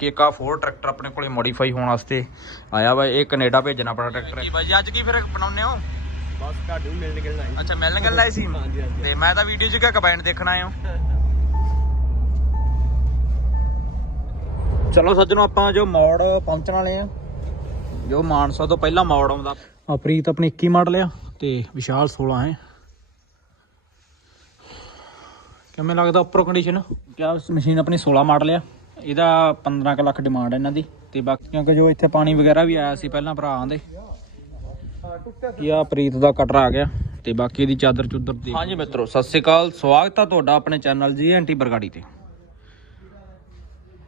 ਬਾਕੀ ਇੱਕ ਆ ਫੋਰ ਟਰੈਕਟਰ ਆਪਣੇ ਕੋਲੇ ਮੋਡੀਫਾਈ ਹੋਣ ਵਾਸਤੇ ਆਇਆ ਵਾ ਇਹ ਕੈਨੇਡਾ ਭੇਜਣਾ ਆਪਣਾ ਟਰੈਕਟਰ ਹੈ ਬਾਈ ਅੱਜ ਕੀ ਫਿਰ ਬਣਾਉਨੇ ਹੋ? ਬਸ ਤੁਹਾਨੂੰ ਮਿਲਣ ਗਿਲਣ ਆਈ ਅੱਛਾ ਮਿਲਣ ਗੱਲ ਆਈ ਸੀ। ਤੇ ਮੈਂ ਤਾਂ ਵੀਡੀਓ 'ਚ ਕਿਹਾ ਕੰਬਾਈਨ ਦੇਖਣ ਹਾਂ। ਚਲੋ ਸੱਜਣੋ ਆਪਾਂ ਜੋ ਮੋੜ ਪਹੁੰਚਣ ਵਾਲੇ ਆ ਜੋ ਮਾਨਸਾ ਤੋਂ ਪਹਿਲਾਂ ਮੋੜ ਆਉਂਦਾ। ਆ ਪ੍ਰੀਤ ਆਪਣੀ 21 ਮਾਡਲ ਆ ਤੇ ਵਿਸ਼ਾਲ 16 ਹੈ। ਕਿਵੇਂ ਲੱਗਦਾ ਉੱਪਰੋਂ ਕੰਡੀਸ਼ਨ ਕਿਆ ਮਸ਼ੀਨ ਆਪਣੀ 16 ਮਾਡਲ ਆ? ਇਹਦਾ 15 ਕੁ ਲੱਖ ਡਿਮਾਂਡ ਹੈ ਇਹਨਾਂ ਦੀ ਤੇ ਬਾਕੀ ਕਿਉਂਕਿ ਜੋ ਇੱਥੇ ਪਾਣੀ ਵਗੈਰਾ ਵੀ ਆਇਆ ਸੀ ਪਹਿਲਾਂ ਭਰਾ ਦੇ ਕੀ ਪ੍ਰੀਤ ਦਾ ਕਟਰ ਆ ਗਿਆ ਤੇ ਬਾਕੀ ਇਹਦੀ ਚਾਦਰ ਚੁੱਦਰ ਦੀ। ਹਾਂਜੀ ਮਿੱਤਰੋ, ਸਤਿ ਸ੍ਰੀ ਅਕਾਲ। ਸਵਾਗਤ ਆ ਤੁਹਾਡਾ ਆਪਣੇ ਚੈਨਲ ਜੀ ਐਂਟੀ ਬਰਗਾੜੀ ਤੇ।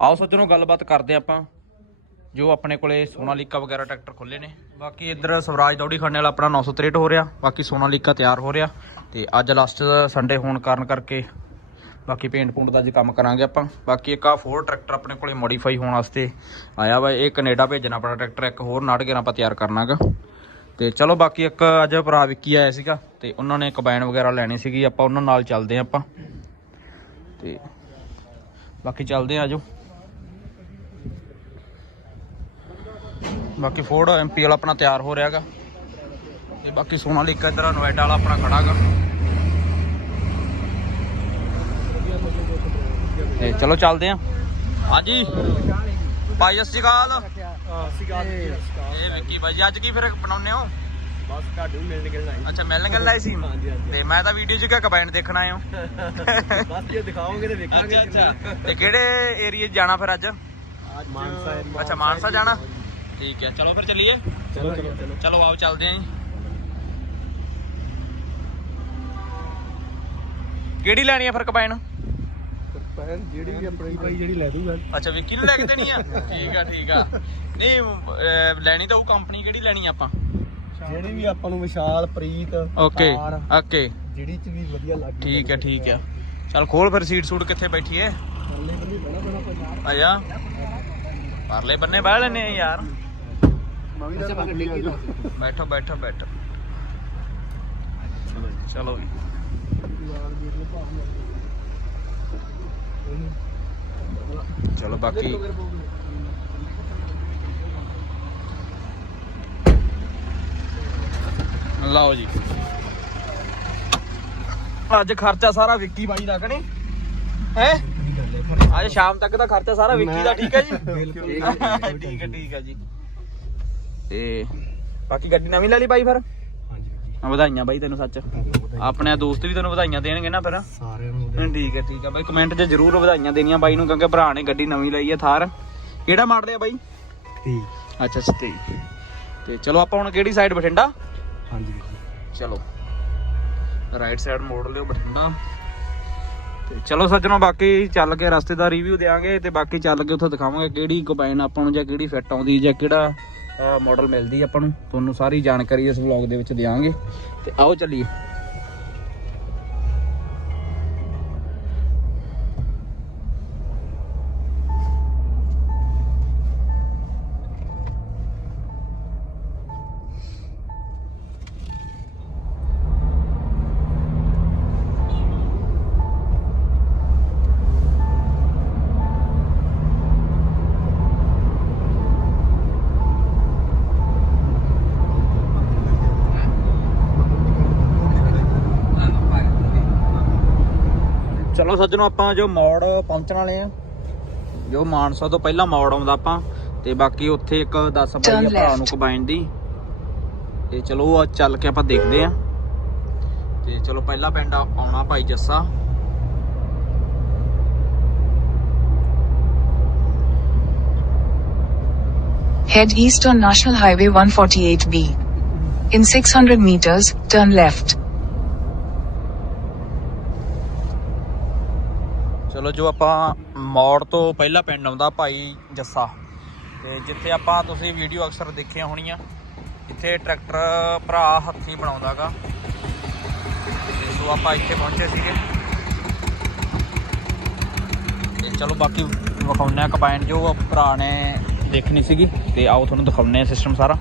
ਆਓ ਸੱਜਣੋ, ਗੱਲਬਾਤ ਕਰਦੇ ਆਪਾਂ। ਜੋ ਆਪਣੇ ਕੋਲੇ ਸੋਨਾਲੀਕਾ ਵਗੈਰਾ ਟਰੈਕਟਰ ਖੁੱਲੇ ਨੇ। ਬਾਕੀ ਇੱਧਰ ਸਵਰਾਜ ਦੌੜੀ ਖੜਨੇ ਵਾਲਾ ਆਪਣਾ 963 ਹੋ ਰਿਹਾ। ਬਾਕੀ ਸੋਨਾਲੀਕਾ ਤਿਆਰ ਹੋ ਰਿਹਾ ਤੇ ਅੱਜ ਲਾਸਟ ਸੰਡੇ ਹੋਣ ਕਾਰਨ ਕਰਕੇ ਬਾਕੀ ਪੇਂਟ ਪੂੰਟ ਦਾ ਅੱਜ ਕੰਮ ਕਰਾਂਗੇ ਆਪਾਂ। ਬਾਕੀ ਇੱਕ ਆ ਫੋਰ ਟਰੈਕਟਰ ਆਪਣੇ ਕੋਲੇ ਮੋਡੀਫਾਈ ਹੋਣ ਵਾਸਤੇ ਆਇਆ ਵਾ। ਇਹ ਕੈਨੇਡਾ ਭੇਜਣਾ ਆਪਣਾ ਟਰੈਕਟਰ ਇੱਕ ਹੋਰ ਨਾਟਗੇਰ ਆਪਾਂ ਤਿਆਰ ਕਰਨਾਗਾ। ਤੇ ਚਲੋ ਬਾਕੀ ਇੱਕ ਅੱਜ ਭਰਾ ਵਿੱਕੀ ਆਇਆ ਸੀਗਾ ਤੇ ਉਹਨਾਂ ਨੇ ਕੰਬਾਈਨ ਵਗੈਰਾ ਲੈਣੀ ਸੀਗੀ। ਆਪਾਂ ਉਹਨਾਂ ਨਾਲ ਚੱਲਦੇ ਹਾਂ ਆਪਾਂ। ਤੇ ਬਾਕੀ ਚੱਲਦੇ ਆ ਆਜੋ। ਬਾਕੀ ਫੋਰਡ ਐਮਪੀ ਵਾਲਾ ਆਪਣਾ ਤਿਆਰ ਹੋ ਰਿਹਾਗਾ। ਤੇ ਬਾਕੀ ਸੋਨਾਲੀਕਾ ਇਧਰ ਨੋਇਡਾ ਵਾਲਾ ਆਪਣਾ ਖੜਾਗਾ। ਤੇ ਚਲੋ ਚੱਲਦੇ ਆ। ਹਾਂਜੀ। ਭਾਈ ਸਤਿ ਸ਼੍ਰੀ ਅਕਾਲ। ਅਸੀਂ ਗੱਲ ਇਹ ਵਿੱਕੀ ਭਾਈ ਜੀ, ਅੱਜ ਕੀ ਫਿਰ ਬਣਾਉਨੇ ਹੋ? ਬਸ ਤੁਹਾਨੂੰ ਮਿਲਣ ਗਿਲਣ ਆਈ ਅੱਛਾ ਮਿਲਣ ਗੱਲ ਆਈ ਸੀ? ਹਾਂਜੀ, ਹਾਂਜੀ। ਤੇ ਮੈਂ ਤਾਂ ਵੀਡੀਓ 'ਚ ਕਿਹਾ ਕੰਬਾਈਨ ਦੇਖਣ ਆਏ ਹਾਂ। ਬਸ ਜੇ ਦਿਖਾਓਗੇ ਤੇ ਵੇਖਾਂਗੇ ਤੇ ਕਿਹੜੇ ਏਰੀਏ 'ਚ ਜਾਣਾ ਫਿਰ ਅੱਜ? ਅੱਜ ਮਾਨਸਾ ਅੱਛਾ ਮਾਨਸਾ ਜਾਣਾ? ਠੀਕ ਹੈ ਚਲੋ ਫਿਰ ਚੱਲੀਏ। ਚਲੋ ਚਲੋ ਚਲੋ। ਚਲੋ ਆਓ ਚੱਲਦੇ ਆਂ ਜੀ। ਕਿਹੜੀ ਲੈਣੀ ਆ ਫਿਰ ਕੰਬਾਈਨ ਪਹਿਨ ਜਿਹੜੀ ਵੀ ਆਪਣੀ ਭਾਈ ਜਿਹੜੀ ਲੈ ਦੂਗਾ ਅੱਛਾ ਵਿੱਕੀ ਨੂੰ ਲੈ ਕੇ ਦੇਣੀ ਆ? ਠੀਕ ਆ ਠੀਕ ਆ। ਨਹੀਂ ਅਹ, ਲੈਣੀ ਤਾਂ ਉਹ ਕੰਪਨੀ ਕਿਹੜੀ ਲੈਣੀ ਆ ਆਪਾਂ? ਜਿਹੜੀ ਵੀ ਆਪਾਂ ਨੂੰ ਵਿਸ਼ਾਲ ਪ੍ਰੀਤ ਓਕੇ ਕਾਰ, ਓਕੇ। ਜਿਹੜੀ ਚ ਵੀ ਵਧੀਆ ਲੱਗ ਠੀਕ ਹੈ ਠੀਕ ਹੈ ਚੱਲ ਖੋਲ ਫਿਰ ਸੀਟ ਸੂਟ ਕਿੱਥੇ ਬੈਠੀਏ ਥੱਲੇ ਬੰਨੀ ਬਣਾ ਬਣਾ ਪੰਜਾਬ ਆਜਾ ਪਰਲੇ ਬੰਨੇ ਬਹਿ ਲੈਨੇ ਆ ਯਾਰ। ਮੈਂ ਵੀ ਤਾਂ ਗੱਡੀ ਕੀ ਬੈਠੋ ਬੈਠੋ ਬੈਠੋ। ਚਲੋ ਜੀ। ਚਲੋ ਬਾਕੀ ਲਓ ਜੀ। ਅੱਜ ਖਰਚਾ ਸਾਰਾ ਵਿੱਕੀ ਬਾਈ ਦਾ ਕਣੀ ਹੈ? ਅੱਜ ਸ਼ਾਮ ਤੱਕ ਦਾ ਖਰਚਾ ਸਾਰਾ ਵਿੱਕੀ ਦਾ ਠੀਕ ਹੈ ਜੀ। ਠੀਕ ਹੈ ਠੀਕ ਹੈ ਜੀ। ਤੇ ਬਾਕੀ ਗੱਡੀ ਨਵੀਂ ਲੈ ਲਈ ਬਾਈ ਫਿਰ? ਆ ਵਧਾਈਆਂ ਬਾਈ ਤੈਨੂੰ ਸੱਚ। ਆਪਣੇ ਦੋਸਤ ਵੀ ਤੈਨੂੰ ਵਧਾਈਆਂ ਦੇਣਗੇ ਨਾ ਫਿਰ। ਸਾਰਿਆਂ ਨੂੰ ਠੀਕ ਹੈ ਠੀਕ ਹੈ ਬਾਈ ਕਮੈਂਟ 'ਚ ਜਰੂਰ ਵਧਾਈਆਂ ਦੇਣੀਆਂ ਬਾਈ ਨੂੰ ਕਿਉਂਕਿ ਭਰਾ ਨੇ ਗੱਡੀ ਨਵੀਂ ਲਈ ਹੈ ਥਾਰ। ਕਿਹੜਾ ਮਾਡਲ ਹੈ ਬਾਈ? ਠੀਕ ਅੱਛਾ ਸਤੇ। ਤੇ ਚਲੋ ਆਪਾਂ ਹੁਣ ਕਿਹੜੀ ਸਾਈਡ ਬਠਿੰਡਾ? ਹਾਂਜੀ। ਚਲੋ। ਰਾਈਟ ਸਾਈਡ ਮੋੜ ਲਿਓ ਬਠਿੰਡਾ। ਤੇ ਚਲੋ ਸੱਜਣੋ ਬਾਕੀ ਚੱਲ ਕੇ ਰਸਤੇ ਦਾ ਰਿਵਿਊ ਦੇਾਂਗੇ ਤੇ ਬਾਕੀ ਚੱਲ ਕੇ ਉੱਥੇ ਦਿਖਾਵਾਂਗੇ ਕਿਹੜੀ ਕੰਬਾਈਨ ਆਪਾਂ ਨੂੰ ਜਾਂ ਕਿਹੜੀ ਫਿੱਟ ਆਉਂਦੀ ਜਾਂ ਕਿਹੜਾ ਮਾਡਲ ਮਿਲਦੀ ਆਪਾਂ ਨੂੰ। ਤੁਹਾਨੂੰ ਸਾਰੀ ਜਾਣਕਾਰੀ ਇਸ ਵਲੌਗ ਦੇ ਵਿੱਚ ਦੇਵਾਂਗੇ ਤੇ ਆਓ ਚੱਲੀਏ। ਚਲੋ ਸੱਜਣੋ ਆਪਾਂ ਜੋ ਮੋੜ ਪਹੁੰਚਣ ਵਾਲੇ ਆ ਜੋ ਮਾਨਸਾ ਤੋਂ ਪਹਿਲਾਂ ਮੋੜ ਆਉਂਦਾ ਆਪਾਂ ਤੇ ਬਾਕੀ ਉੱਥੇ ਇੱਕ 10 Turn ਬਾਈ ਭਰਾ ਨੂੰ. ਕੰਬਾਈਨ ਦੀ ਤੇ ਚਲੋ ਉਹ ਚੱਲ ਕੇ ਆਪਾਂ ਦੇਖਦੇ ਆ ਤੇ ਚਲੋ ਪਹਿਲਾ ਪਿੰਡ ਆ- ਆਉਣਾ ਭਾਈ Jassa Head east on National Highway 148B. In 600 meters, turn left. ਚਲੋ ਜੋ ਆਪਾਂ ਮੌੜ ਤੋਂ ਪਹਿਲਾ ਪਿੰਡ ਆਉਂਦਾ ਭਾਈ ਜੱਸਾ, ਤੇ ਜਿੱਥੇ ਆਪਾਂ ਤੁਸੀਂ ਵੀਡੀਓ ਅਕਸਰ ਦੇਖੀਆਂ ਹੋਣੀਆਂ, ਇੱਥੇ ਟਰੈਕਟਰ ਭਰਾ ਹੱਥੀ ਬਣਾਉਂਦਾਗਾ। ਤੇ ਸੋ ਆਪਾਂ ਇੱਥੇ ਪਹੁੰਚੇ ਸੀਗੇ। ਤੇ ਚਲੋ ਬਾਕੀ ਵਿਖਾਉਂਦੇ ਆ ਕੰਬਾਈਨ ਜੋ ਭਰਾ ਨੇ ਦੇਖਣੀ ਸੀਗੀ, ਤੇ ਆਓ ਤੁਹਾਨੂੰ ਦਿਖਾਉਂਦੇ ਆ ਸਿਸਟਮ ਸਾਰਾ।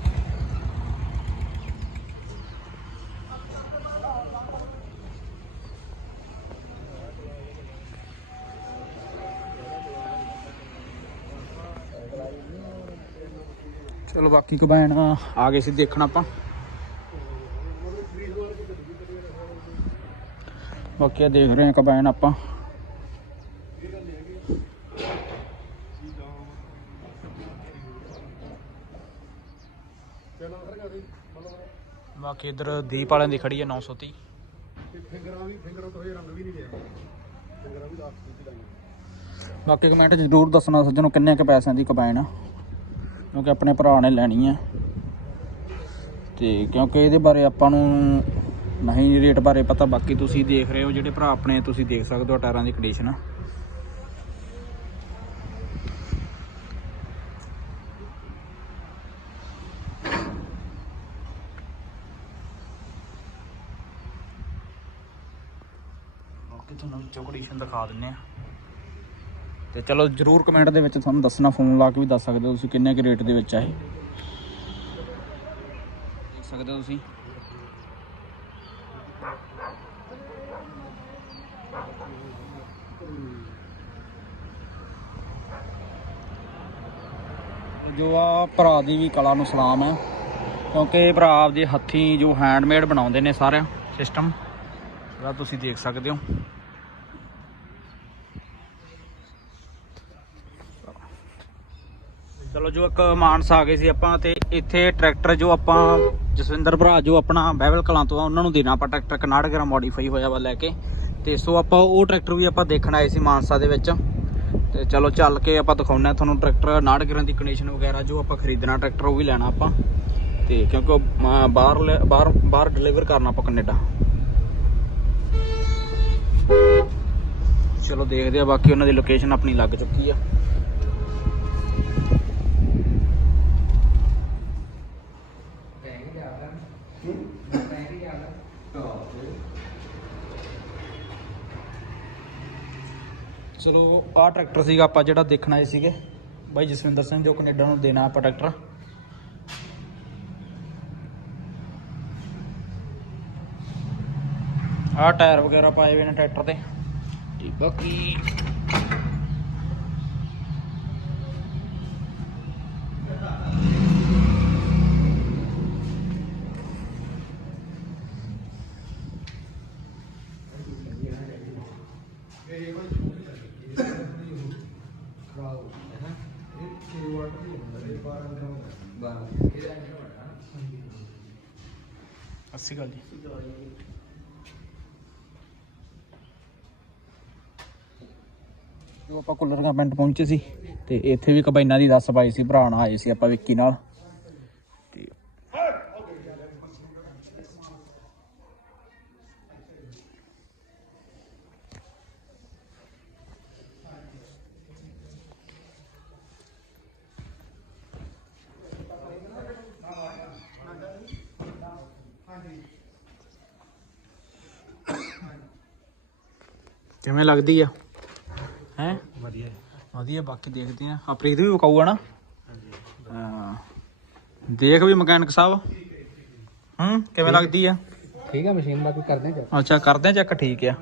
ਚਲੋ ਬਾਕੀ ਕਬੈਨ ਆ ਗਏ ਸੀ ਦੇਖਣ ਆਪਾਂ। ਬਾਕੀ ਆ ਦੇਖ ਰਹੇ ਆ ਕਬੈਨ ਆਪਾਂ। ਬਾਕੀ ਇਧਰ ਦੀਪ ਵਾਲਿਆਂ ਦੀ ਖੜੀ ਹੈ 930 ਫਿੰਗਰਾਂ ਵੀ ਫਿੰਗਰਾਂ ਤੋਂ ਇਹ ਰੰਗ ਵੀ ਨਹੀਂ ਲਿਆ ਫਿੰਗਰਾਂ ਵੀ ਲਾਸਟ ਵਿੱਚ ਲਾਈਆਂ ਬਾਕੀ ਕਮੈਂਟ ਜ਼ਰੂਰ ਦੱਸਣਾ ਸੱਜਣੋ ਕਿੰਨੇ ਕ ਪੈਸਿਆਂ ਦੀ ਕਬੈਨ ਆ। ਕਿਉਂਕਿ ਆਪਣੇ ਭਰਾ ਨੇ ਲੈਣੀ ਆ। ਤੇ ਕਿਉਂਕਿ ਇਹਦੇ ਬਾਰੇ ਆਪਾਂ ਨੂੰ ਨਹੀਂ ਰੇਟ ਬਾਰੇ ਪਤਾ, ਬਾਕੀ ਤੁਸੀਂ ਦੇਖ ਰਹੇ ਹੋ, ਜਿਹੜੇ ਭਰਾ ਆਪਣੇ ਤੁਸੀਂ ਦੇਖ ਸਕਦੇ ਹੋ ਟਾਇਰਾਂ ਦੀ ਕੰਡੀਸ਼ਨ ਬਾਕੀ ਤੁਹਾਨੂੰ ਵਿੱਚੋਂ ਕੰਡੀਸ਼ਨ ਦਿਖਾ ਦਿੰਨੇ ਆ। ਤੇ ਚਲੋ ਜਰੂਰ ਕਮੈਂਟ ਦੇ ਵਿੱਚ ਤੁਹਾਨੂੰ ਦੱਸਣਾ ਫੋਨ ਲਾ ਕੇ ਵੀ ਦੱਸ ਸਕਦੇ ਹੋ ਤੁਸੀਂ ਕਿੰਨੇ ਕੁ ਰੇਟ ਦੇ ਵਿੱਚ ਆ ਇਹ। ਦੇਖ ਸਕਦੇ ਹੋ ਤੁਸੀਂ। ਜੋ ਆ ਭਰਾ ਦੀ ਵੀ ਕਲਾ ਨੂੰ ਸਲਾਮ ਹੈ, ਕਿਉਂਕਿ ਭਰਾ ਆਪਦੇ ਹੱਥੀਂ ਜੋ ਹੈਂਡਮੇਡ ਬਣਾਉਂਦੇ ਨੇ ਸਾਰਾ ਸਿਸਟਮ ਜਿਹੜਾ ਤੁਸੀਂ ਦੇਖ ਸਕਦੇ ਹੋ। ਚਲੋ ਜੋ ਇੱਕ ਮਾਨਸਾ ਆ ਗਏ ਸੀ ਆਪਾਂ ਤੇ ਇੱਥੇ ਟਰੈਕਟਰ ਜੋ ਆਪਾਂ ਜਸਵਿੰਦਰ ਭਰਾ ਜੋ ਆਪਣਾ ਬਹਿਬਲ ਕਲਾਂ ਤੋਂ ਆ ਉਹਨਾਂ ਨੂੰ ਦੇਣਾ ਆਪਾਂ ਟਰੈਕਟਰ ਕਨਾੜਗਰਾ ਮੋਡੀਫਾਈ ਹੋਇਆ ਵਾ ਲੈ ਕੇ। ਤੇ ਸੋ ਆਪਾਂ ਉਹ ਟਰੈਕਟਰ ਵੀ ਆਪਾਂ ਦੇਖਣ ਆਏ ਸੀ ਮਾਨਸਾ ਦੇ ਵਿੱਚ। ਤੇ ਚਲੋ ਚੱਲ ਕੇ ਆਪਾਂ ਦਿਖਾਉਂਦੇ ਆ ਤੁਹਾਨੂੰ ਟਰੈਕਟਰ ਨਾੜਗਰਾਂ ਦੀ ਕੰਡੀਸ਼ਨ ਵਗੈਰਾ ਜੋ ਆਪਾਂ ਖਰੀਦਣਾ ਟਰੈਕਟਰ ਉਹ ਵੀ ਲੈਣਾ ਆਪਾਂ। ਤੇ ਕਿਉਂਕਿ ਉਹ, ਅਮ, ਬਾਹਰ ਲੈ- ਬਾਹਰ ਬਾਹਰ ਡਿਲੀਵਰ ਕਰਨਾ ਆਪਾਂ ਕੈਨੇਡਾ। ਚਲੋ ਦੇਖਦੇ ਆ ਬਾਕੀ ਉਹਨਾਂ ਦੀ ਲੋਕੇਸ਼ਨ ਆਪਣੀ ਲੱਗ ਚੁੱਕੀ ਆ। ਚਲੋ, ਆਹ ਟਰੈਕਟਰ ਸੀਗਾ ਆਪਾਂ ਜਿਹੜਾ ਦੇਖਣ ਆਏ ਸੀਗੇ। ਬਾਈ ਜਸਵਿੰਦਰ ਸਿੰਘ ਜੋ ਕੈਨੇਡਾ ਨੂੰ ਦੇਣਾ ਆਪਾਂ ਟਰੈਕਟਰ। ਆਹ ਟਾਇਰ ਵਗੈਰਾ ਪਾਏ ਹੋਏ ਨੇ ਟਰੈਕਟਰ ਤੇ। ਤੇ ਬਾਕੀ ਖਰਾਬ ਹੋ ਗਿਆ ਹੈ ਇਹ 6 ਵਾਟ ਦੀ ਹੁੰਦਾ ਇਹ 12 ਦਾ ਹੁੰਦਾ 80 ਗੱਲ ਜੀ। ਜੋ ਆਪਾਂ ਕੁੱਲਰ ਦਾ ਪਿੰਡ ਪਹੁੰਚੇ ਸੀ ਤੇ ਇੱਥੇ ਵੀ ਕਬਾਈਨਾਂ ਦੀ ਦੱਸ ਪਾਈ ਸੀ, ਭਰਾ ਨਾਲ ਆਏ ਸੀ ਆਪਾਂ ਵਿੱਕੀ ਨਾਲ। ਕਿਵੇਂ ਲੱਗਦੀ ਆ? ਹੈ? ਵਧੀਆ। ਵਧੀਆ ਬਾਕੀ ਦੇਖਦੇ ਆ। ਆ ਪ੍ਰੀਤ ਵੀ ਵਿਕਾਊਗਾ ਨਾ? ਹਾਂ। ਦੇਖ ਵੀ ਮਕੈਨਿਕ ਸਾਹਿਬ। ਹੂੰ ਕਿਵੇਂ ਲੱਗਦੀ ਆ? ਠੀਕ ਹੈ ਮਸ਼ੀਨ ਬਾਕੀ ਕਰਦੇ ਹਾਂ ਅੱਛਾ ਕਰਦੇ ਆ ਚੈੱਕ ਠੀਕ ਆ।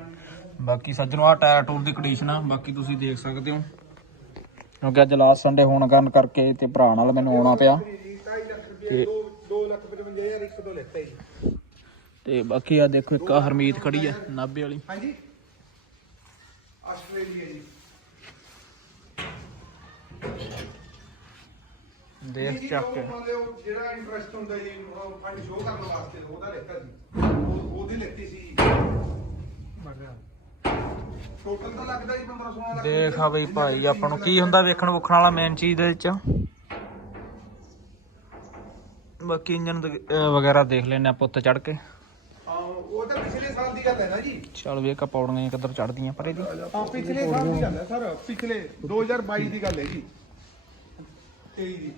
ਬਾਕੀ ਸੱਜਣੋ ਆ ਟਾਇਰ ਟੂਰ ਦੀ ਕੰਡੀਸ਼ਨ ਆ। ਬਾਕੀ ਤੁਸੀਂ ਦੇਖ ਸਕਦੇ ਹੋ। ਕਿਉਂਕਿ ਅੱਜ ਲਾਸਟ ਸੰਡੇ ਹੋਣ ਕਾਰਨ ਕਰਕੇ ਤੇ ਭਰਾ ਨਾਲ ਮੈਨੂੰ ਆਉਣਾ ਪਿਆ। ਤੇ 2 ਲੱਖ 55000 ਇੱਕ ਤੋਂ ਲੈਤਾ ਜੀ ਤੇ ਬਾਕੀ ਆ ਦੇਖੋ ਇੱਕ ਆਹ ਹਰਮੀਤ ਖੜੀ ਆ ਨਾਭੇ ਵਾਲੀ। ਹਾਂਜੀ। ਆਸਟ੍ਰੇਲੀਆ ਜੀ ਦੇਖ ਚੱਕ ਕੇ ਮੰਨ ਲਿਓ ਜਿਹੜਾ ਇੰਟਰਸਟ ਹੁੰਦਾ ਜੀ ਫੰਡ ਸ਼ੋਅ ਕਰਨ ਵਾਸਤੇ ਉਹਦਾ ਲੈਤਾ ਜੀ ਉਹ- ਉਹਦੀ ਲੈਤੀ ਸੀ ਟੋਟਲ ਤਾਂ ਲੱਗਦਾ ਜੀ 1500 ਲੱਖ ਦੇਖ ਆ ਬਈ ਭਾਈ ਆਪਾਂ ਨੂੰ ਕੀ ਹੁੰਦਾ ਵੇਖਣ ਵੁਖਣ ਵਾਲਾ ਮੇਨ ਚੀਜ਼ ਦੇ ਵਿੱਚ ਬਾਕੀ ਇੰਜਨ ਵਗੈਰਾ ਦੇਖ ਲੈਨੇ ਆਪਾਂ ਉੱਤੇ ਚੜ ਕੇ ਹਾਂ ਉਹ ਤਾਂ ਪਿਛਲੇ ਸਾਲ ਦੀ ਗੱਲ ਹੈ ਨਾ ਜੀ। ਚੱਲ ਵੇਖ ਆ ਪੌੜੀਆਂ ਕਿੱਧਰ ਚੜਦੀਆਂ ਪਰ ਇਹਦੀ ਹਾਂ ਪਿਛਲੇ ਸਾਲ ਦੀ ਗੱਲ ਹੈ ਸਰ ਪਿਛਲੇ 2022 ਦੀ ਗੱਲ ਹੈ ਜੀ। 23 ਦੀ।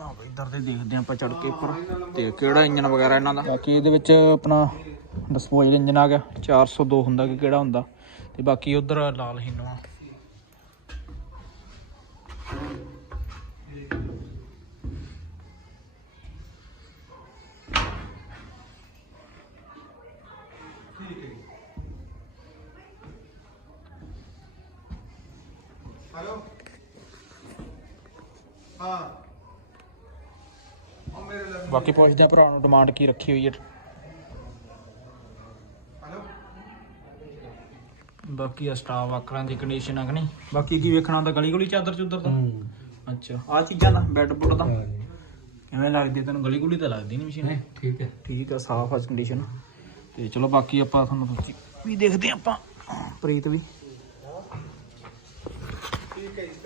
ਹਾਂ ਬਈ ਇੱਧਰ ਤੇ ਦੇਖਦੇ ਆਂ ਆਪਾਂ ਚੜ ਕੇ ਉੱਪਰ। ਤੇ ਕਿਹੜਾ ਇੰਜਨ ਵਗੈਰਾ ਇਹਨਾਂ ਦਾ? ਬਾਕੀ ਇਹਦੇ ਵਿੱਚ ਆਪਣਾ ਡਿਸਪੋਜ਼ਲ ਇੰਜਨ ਆ ਗਿਆ। 402 ਹੁੰਦਾ ਕਿ ਕਿਹੜਾ ਹੁੰਦਾ। ਤੇ ਬਾਕੀ ਉਧਰ ਲਾਲ ਹੀਨੋ ਆ ਹਾਂ ਬਾਕੀ ਪੁੱਛਦੇ ਆ ਭਰਾ ਨੂੰ ਡਿਮਾਂਡ ਕੀ ਰੱਖੀ ਹੋਈ ਹੈ ਬਾਕੀ ਆ ਸਟਾਫ ਆਕਰਾਂ ਦੀ ਕੰਡੀਸ਼ਨ ਆ ਕਿ ਨਹੀਂ ਬਾਕੀ ਕੀ ਵੇਖਣਾ ਹੁੰਦਾ ਗਲੀ ਗੁਲੀ ਚਾਦਰ ਚੁੱਦਰ ਦਾ ਅੱਛਾ ਆ ਚੀਜ਼ਾਂ ਦਾ ਬੈੱਡ ਬੁੱਡ ਦਾ ਕਿਵੇਂ ਲੱਗਦੀ ਆ ਤੈਨੂੰ ਗਲੀ ਗੁਲੀ ਤਾਂ ਲੱਗਦੀ ਨਹੀਂ ਮਸ਼ੀਨ ਠੀਕ ਹੈ ਠੀਕ ਆ ਸਾਫ਼ ਆ ਕੰਡੀਸ਼ਨ ਤੇ ਚਲੋ ਬਾਕੀ ਆਪਾਂ ਤੁਹਾਨੂੰ ਬਾਕੀ ਵੀ ਦੇਖਦੇ ਹਾਂ ਆਪਾਂ ਪ੍ਰੀਤ ਵੀ ਦੇਖ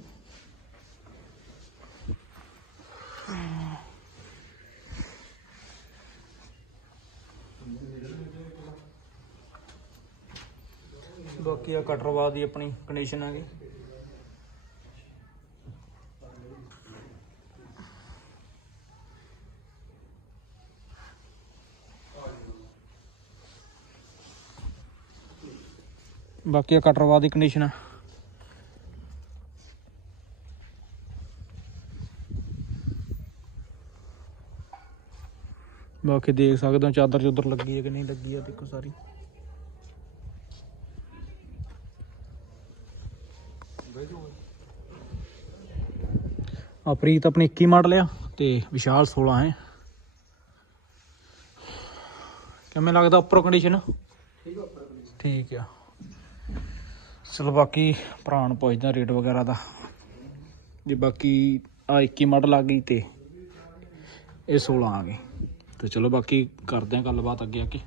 ਕਟਰਵਾਦ ਦੀ ਆਪਣੀ ਕੰਡੀਸ਼ਨ ਹੈਗੀ ਬਾਕੀ ਆ ਕਟਰਵਾਦ ਦੀ ਕੰਡੀਸ਼ਨ ਆ। ਬਾਕੀ ਦੇਖ ਸਕਦੇ ਹੋ ਚਾਦਰ ਚੁੱਦਰ ਲੱਗੀ ਹੈ ਕਿ ਨਹੀਂ ਲੱਗੀ ਆ ਦੇਖੋ ਸਾਰੀ। ਆ ਪ੍ਰੀਤ ਆਪਣੀ 21 ਮਾਡਲ ਆ ਤੇ ਵਿਸ਼ਾਲ 16 ਹੈ। ਕਿਵੇਂ ਲੱਗਦਾ ਉੱਪਰੋਂ ਕੰਡੀਸ਼ਨ ਠੀਕ ਆ ਚਲੋ ਬਾਕੀ ਨੂੰ ਪੁੱਛਦਾ ਰੇਟ ਵਗੈਰਾ ਦਾ। ਜੇ ਬਾਕੀ ਆ 21 ਮਾਡਲ ਆ ਗਈ ਤੇ ਇਹ 16 ਆ ਗਏ ਤੇ ਚਲੋ ਬਾਕੀ ਕਰਦੇ ਆ ਗੱਲਬਾਤ ਅੱਗੇ ਆ ਕੇ।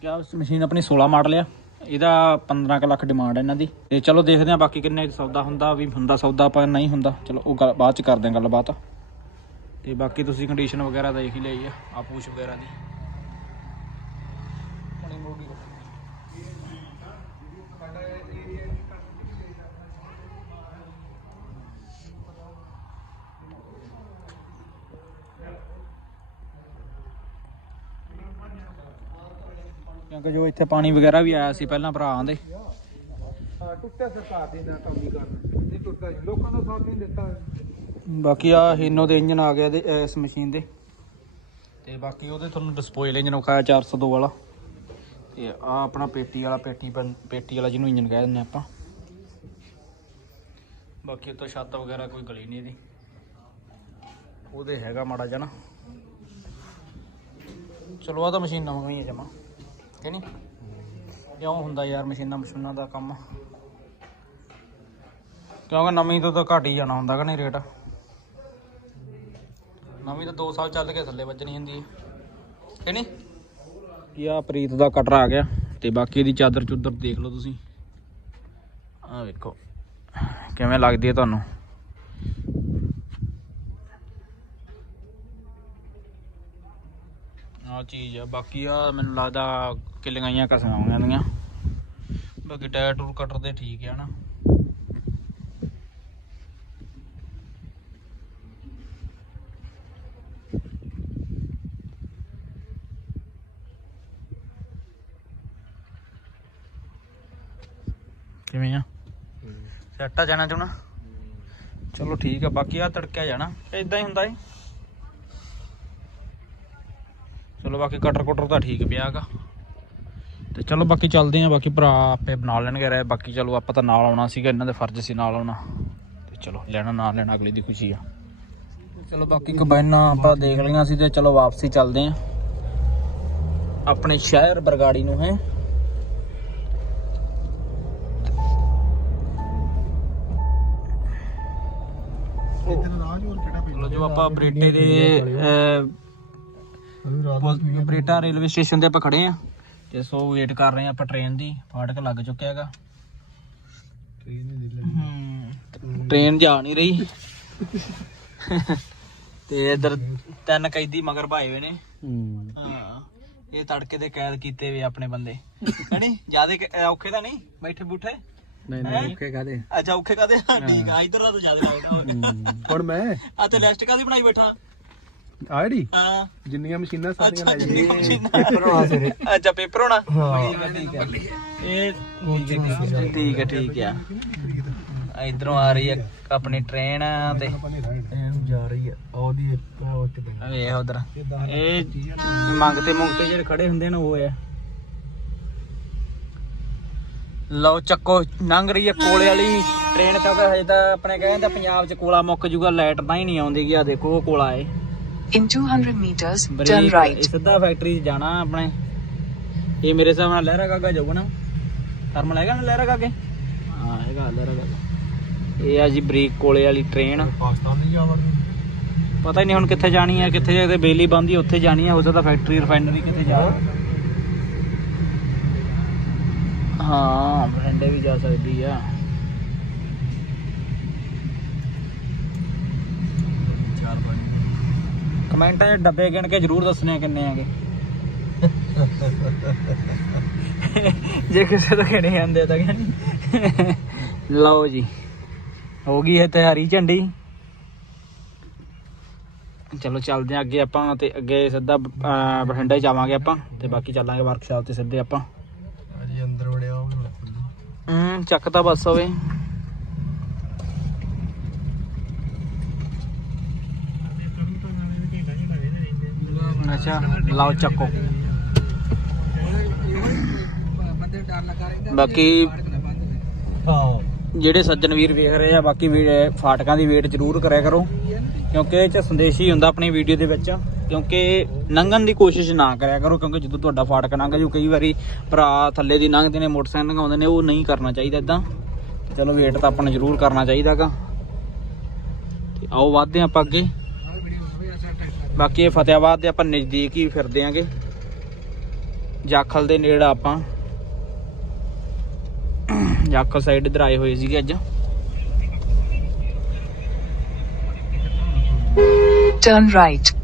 ਕਿਆ ਮਸ਼ੀਨ ਆਪਣੀ 16 ਮਾਡਲ ਆ? ਇਹਦਾ 15 ਕੁ ਲੱਖ ਡਿਮਾਂਡ ਹੈ ਇਹਨਾਂ ਦੀ। ਤੇ ਚਲੋ ਦੇਖਦੇ ਆ ਬਾਕੀ ਕਿੰਨੇ ਸੌਦਾ ਹੁੰਦਾ, ਵੀ ਹੁੰਦਾ ਸੌਦਾ ਪਰ ਨਹੀਂ ਹੁੰਦਾ। ਚਲੋ ਉਹ ਗੱਲ ਬਾਅਦ ਚ ਕਰਦੇ ਆ ਗੱਲਬਾਤ। ਤੇ ਬਾਕੀ ਤੁਸੀਂ ਕੰਡੀਸ਼ਨ ਵਗੈਰਾ ਦੇਖ ਹੀ ਲਈ ਆ ਆ ਪੂਛ ਵਗੈਰਾ ਦੀ। ਕਿਉਂਕਿ ਜੋ ਇੱਥੇ ਪਾਣੀ ਵਗੈਰਾ ਵੀ ਆਇਆ ਸੀ ਪਹਿਲਾਂ ਭਰਾਵਾਂ ਦੇ ਹਾਂ ਟੁੱਟਿਆ ਸਰਕਾਰ ਦੇ ਨਾਲ ਕੰਮ ਹੀ ਕਰਨਾ। ਨਹੀਂ ਟੁੱਟਦਾ ਜੀ। ਲੋਕਾਂ ਦਾ ਸਾਥ ਨਹੀਂ ਦਿੱਤਾ। ਬਾਕੀ ਆ ਹੀਨੋ ਦੇ ਇੰਜਨ ਆ ਗਿਆ ਦੇ ਇਸ ਮਸ਼ੀਨ ਦੇ। ਤੇ ਬਾਕੀ ਉਹਦੇ ਤੁਹਾਨੂੰ ਡਿਸਪੋਜ਼ਲ ਇੰਜਨ ਵਿਖਾਇਆ 402 ਵਾਲਾ। ਤੇ ਆ ਆਪਣਾ ਪੇਟੀ ਵਾਲਾ ਪੇਟੀ ਪੇਟੀ ਵਾਲਾ ਜਿਹਨੂੰ ਇੰਜਨ ਕਹਿ ਦਿੰਦੇ ਆਪਾਂ। ਬਾਕੀ ਉੱਤੋਂ ਛੱਤ ਵਗੈਰਾ ਕੋਈ ਗਲੀ ਨਹੀਂ ਇਹਦੀ। ਉਹਦੇ ਹੈਗਾ ਮਾੜਾ ਨਾ। ਚਲੋ ਆ ਤਾਂ ਮਸ਼ੀਨ ਨਵਾਂ ਹੀ ਹੈ ਜਮਾ। ਕਿ ਨਹੀਂ? ਕਿਉਂ ਹੁੰਦਾ ਯਾਰ ਮਸ਼ੀਨਾਂ ਮਸ਼ੀਨਾਂ ਦਾ ਕੰਮ? ਕਿਉਂਕਿ ਨਵੀਂ ਤੋਂ ਤਾਂ ਘੱਟ ਹੀ ਜਾਣਾ ਹੁੰਦਾ ਕਿ ਨਹੀਂ ਰੇਟ? ਨਵੀਂ ਤਾਂ 2 ਸਾਲ ਚੱਲ ਕੇ ਥੱਲੇ ਵੱਜਣੀ ਹੁੰਦੀ ਹੈ। ਕਿ ਨਹੀਂ? ਕੀ ਆ ਪ੍ਰੀਤ ਦਾ ਕਟਰ ਆ ਗਿਆ ਤੇ ਬਾਕੀ ਇਹਦੀ ਚਾਦਰ ਚੁੱਦਰ ਦੇਖ ਲਓ ਤੁਸੀਂ। ਆ ਵੇਖੋ, ਕਿਵੇਂ ਲੱਗਦੀ ਹੈ ਤੁਹਾਨੂੰ? ਆ ਚੀਜ਼ ਆ, ਬਾਕੀ ਆ ਮੈਨੂੰ ਲੱਗਦਾ ਕਿੱਲੀਆਂ ਕਸੀਆਂ ਹੋਈਆਂ ਦੀਆਂ। ਬਾਕੀ ਟਾਇਰ ਟੂਰ ਕਟਰ ਦੇ ਠੀਕ ਆ ਨਾ ਕਿਵੇਂ ਆ? ਸੈੱਟ ਆ ਜਾਣਾ ਚੁਣਾ? ਚਲੋ ਠੀਕ ਆ ਬਾਕੀ ਆ ਤੜਕਿਆ ਜਾਣਾ ਇਦਾਂ ਹੀ ਹੁੰਦਾ ਏ। ਚਲੋ ਬਾਕੀ ਕਟਰ ਕੁਟਰ ਤਾਂ ਠੀਕ ਪਿਆਗਾ ਤੇ ਚਲੋ ਬਾਕੀ ਚੱਲਦੇ ਆ ਬਾਕੀ ਭਰਾ ਆਪੇ ਬਣਾ ਲੈਣਗੇ ਰਹਿ ਬਾਕੀ ਚਲੋ ਆਪਾਂ ਤਾਂ ਨਾਲ ਆਉਣਾ ਸੀਗਾ ਇਹਨਾਂ ਦੇ ਫਰਜ਼ ਸੀ ਨਾਲ ਆਉਣਾ। ਤੇ ਚਲੋ ਲੈਣਾ ਨਾਲ ਲੈਣਾ ਅਗਲੀ ਦੀ ਖੁਸ਼ੀ ਆ। ਚਲੋ ਬਾਕੀ ਕੰਬਾਈਨਾਂ ਆਪਾਂ ਦੇਖ ਲਈਆਂ ਸੀ ਤੇ ਚਲੋ ਵਾਪਸੀ ਚੱਲਦੇ ਆ। ਆਪਣੇ ਸ਼ਹਿਰ ਬਰਗਾੜੀ ਨੂੰ ਹੈ। ਇੱਧਰ ਰਾਜ ਹੋਰ ਕਿਹੜਾ ਚਲੋ ਜੋ ਆਪਾਂ ਬਰੇਟੇ ਦੇ ਅਹ, ਬਰੇਟਾ ਰੇਲਵੇ ਸਟੇਸ਼ਨ ਤੇ ਆਪਾਂ ਖੜੇ ਆ। ਤੇ ਸੋ ਵੇਟ ਕਰ ਰਹੇ ਆ ਆਪਾਂ ਟ੍ਰੇਨ ਦੀ ਫਾਟਕ ਲੱਗ ਚੁੱਕਿਆ ਹੈਗਾ। ਟ੍ਰੇਨ ਜਾ ਨਹੀਂ ਰਹੀ। ਤੇ ਇਧਰ ਤਿੰਨ ਕੈਦੀ ਮਗਰ ਭਾਏ ਹੋਏ ਨੇ। ਹਾਂ। ਇਹ ਤੜਕੇ ਦੇ ਕੈਦ ਕੀਤੇ ਵੇ ਆਪਣੇ ਬੰਦੇ। ਹੈਨੀ ਜਿਆਦੇ ਔਖੇ ਤਾਂ ਨਹੀਂ ਬੈਠੇ ਬੂਠੇ? ਨਹੀਂ ਨਹੀਂ, ਓਕੇ ਕਾਦੇ ਅੱਛਾ ਔਖੇ ਕਾਦੇ ਠੀਕ ਆ ਇਧਰ ਦਾ ਤਾਂ ਜ਼ਿਆਦਾ ਲੱਗਦਾ ਹੁਣ ਮੈਂ? ਆ ਤੇ ਲਿਸਟ ਕਾਦੀ ਬਣਾਈ ਬੈਠਾ? ਆੜੀ ਹਾਂ। ਜਿੰਨੀਆਂ ਮਸ਼ੀਨਾਂ ਸਾਰੀਆਂ ਲੈ ਮਸ਼ੀਨਾਂ। ਪੇਪਰ ਆ ਸਿਰੇ ਅੱਛਾ ਪੇਪਰ ਹੋਣਾ? ਹਾਂ। ਠੀਕ ਹੈ ਇਹ ਠੀਕ ਹੈ ਠੀਕ ਹੈ। ਇਧਰੋਂ ਆ ਰਹੀ ਹੈ ਆਪਣੀ ਟ੍ਰੇਨ ਤੇ। ਜਾ ਰਹੀ ਹੈ। ਉਹਦੀ ਉਹ ਤੇ ਵੇਖ ਉਧਰ। ਇਹ ਮੰਗਤੇ ਮੁੰਗਤੇ ਜਿਹੜੇ ਖੜੇ ਹੁੰਦੇ ਨੇ ਉਹ ਹੈ ਲਓ ਚੱਕੋ। ਲੰਘ ਰਹੀ ਹੈ ਕੋਲੇ ਵਾਲੀ ਟ੍ਰੇਨ ਕਿਉਂਕਿ ਹਜੇ ਤਾਂ ਆਪਣੇ ਕਹਿੰਦੇ ਪੰਜਾਬ 'ਚ ਕੋਲਾ ਮੁੱਕ ਜੂਗਾ ਲਾਈਟ ਤਾਂ ਹੀ ਨਹੀਂ ਆਉਂਦੀ ਗਿਆ ਦੇਖੋ ਉਹ ਕੋਲਾ ਏ। In 200 meters, turn right. ਸਿੱਧਾ ਫੈਕਟਰੀ 'ਚ ਜਾਣਾ ਆਪਣੇ। ਇਹ ਮੇਰੇ ਹਿਸਾਬ ਨਾਲ ਲਹਿਰਾ ਗਾਗਾ ਜਾਊਗਾ ਨਾ। ਥਰਮਲ ਹੈਗਾ ਨਾ ਲਹਿਰਾ ਗਾਗੇ? ਹਾਂ ਹੈਗਾ ਲਹਿਰਾ ਗਾਗਾ। ਇਹ ਆ ਜੀ ਬਰੀਕ ਕੋਲੇ ਵਾਲੀ ਟ੍ਰੇਨ ਪਾਕਿਸਤਾਨ ਨਹੀਂ ਜਾ ਵੜਨੀ ਪਤਾ ਹੀ ਨਹੀਂ ਹੁਣ ਕਿੱਥੇ ਜਾਣੀ ਹੈ ਕਿੱਥੇ ਜੇ ਬਿਜਲੀ ਬੰਦੀ ਉੱਥੇ ਜਾਣੀ ਹੈ ਹੋ ਸਕਦਾ ਫੈਕਟਰੀ ਰਿਫਾਈਨਰੀ ਕਿਤੇ ਜਾ। ਹਾਂ ਬਰੰਡੇ ਵੀ ਜਾ ਸਕਦੀ ਆ ਚਾਰ ਪਾਣੀ ਕਮੈਂਟਾਂ 'ਚ ਡੱਬੇ ਗਿਣ ਕੇ ਜਰੂਰ ਦੱਸਣੇ ਆ ਕਿੰਨੇ ਆਗੇ ਜੇ ਕਿਸੇ ਤੋਂ ਗਿਣੇ ਜਾਂਦੇ ਤਾਂ ਕਹਿੰਦੇ ਲਓ ਜੀ ਹੋ ਗਈ ਹੈ ਤਿਆਰੀ ਝੰਡੀ ਚਲੋ ਚੱਲਦੇ ਆ ਅੱਗੇ ਆਪਾਂ ਤੇ ਅੱਗੇ ਸਿੱਧਾ ਅਹ, ਬਠਿੰਡੇ ਜਾਵਾਂਗੇ ਆਪਾਂ ਤੇ ਬਾਕੀ ਚੱਲਾਂਗੇ ਵਰਕਸ਼ਾਪ ਤੇ ਸਿੱਧੇ ਆਪਾਂ ਅਜੇ ਅੰਦਰ ਵੜਿਆ ਉਹ ਨਾ ਖੁੱਲੀ ਹੂੰ ਚੱਕ ਤਾਂ ਬੱਸ ਹੋਵੇ। ਅੱਛਾ ਲਾਓ ਚੱਕੋ। ਬਾਕੀ ਜਿਹੜੇ ਸੱਜਣ ਵੀਰ ਵੇਖ ਰਹੇ ਆ ਬਾਕੀ ਵੀ ਫਾਟਕਾਂ ਦੀ ਵੇਟ ਜ਼ਰੂਰ ਕਰਿਆ ਕਰੋ। ਕਿਉਂਕਿ ਇਹ ਚ ਸੰਦੇਸ਼ ਹੀ ਹੁੰਦਾ ਆਪਣੀ ਵੀਡੀਓ ਦੇ ਵਿੱਚ। ਕਿਉਂਕਿ ਲੰਘਣ ਦੀ ਕੋਸ਼ਿਸ਼ ਨਾ ਕਰਿਆ ਕਰੋ ਕਿਉਂਕਿ ਜਦੋਂ ਤੁਹਾਡਾ ਫਾਟਕ ਲੰਘ ਜੂ ਕਈ ਵਾਰੀ ਭਰਾ ਥੱਲੇ ਦੀ ਲੰਘਦੇ ਨੇ ਮੋਟਰਸਾਈਕਲ ਲੰਘਾਉਂਦੇ ਨੇ ਉਹ ਨਹੀਂ ਕਰਨਾ ਚਾਹੀਦਾ ਇਦਾਂ ਚਲੋ ਵੇਟ ਤਾਂ ਆਪਾਂ ਨੂੰ ਜ਼ਰੂਰ ਕਰਨਾ ਚਾਹੀਦਾਗਾ ਤੇ ਆਓ ਵੱਧਦੇ ਆਪਾਂ ਅੱਗੇ। ਬਾਕੀ ਇਹ ਫਤਿਆਬਾਦ ਦੇ ਆਪਾਂ ਨਜ਼ਦੀਕ ਹੀ ਫਿਰਦੇ ਆਂਗੇ। ਜਾਖਲ ਦੇ ਨੇੜੇ ਆਪਾਂ। ਜਾਖਲ ਸਾਈਡ ਇਧਰ ਆਏ ਹੋਏ ਸੀਗੇ ਅੱਜ। Turn right.